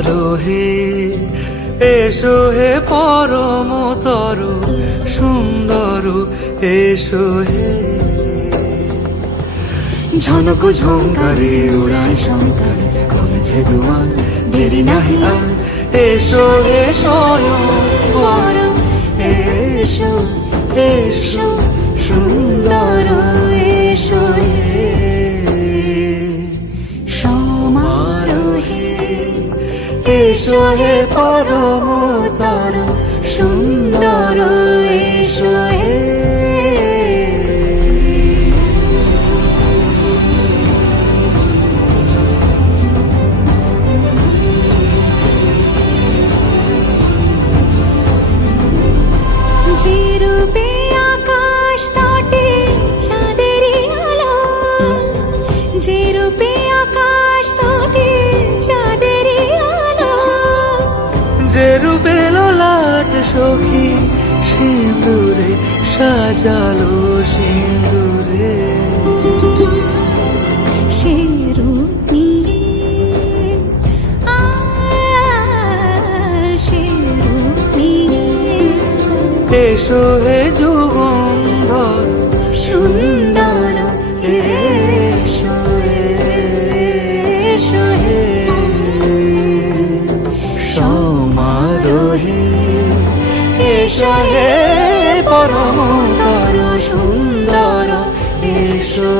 সমারোহে এসো হে পরমতর সুন্দর এসো হে। ঝনক ঝঙ্কারে উড়ায় শঙ্কার কমেছে দুয়ার দেরি নাহি আর এসো হে স্বয়ংবর এসো এসো সুন্দর এসো হে। সমারোহে এসো হে পরমতর সুন্দর এসো হে। যে রূপে আকাশ তটে চাঁদেরই আলো, যে রূপে আকাশ তটে চাঁদেরই আলো, যে রূপে ললাট সখী সিঁদুরে সাজালো সিঁদুরে। সে রূপ নিয়ে সে রূপ নিয়ে এসো হে যুগন্ধর সুন্দর এসো এসো হে। সমারোহে এসো হে পরমতর সুন্দর এসো।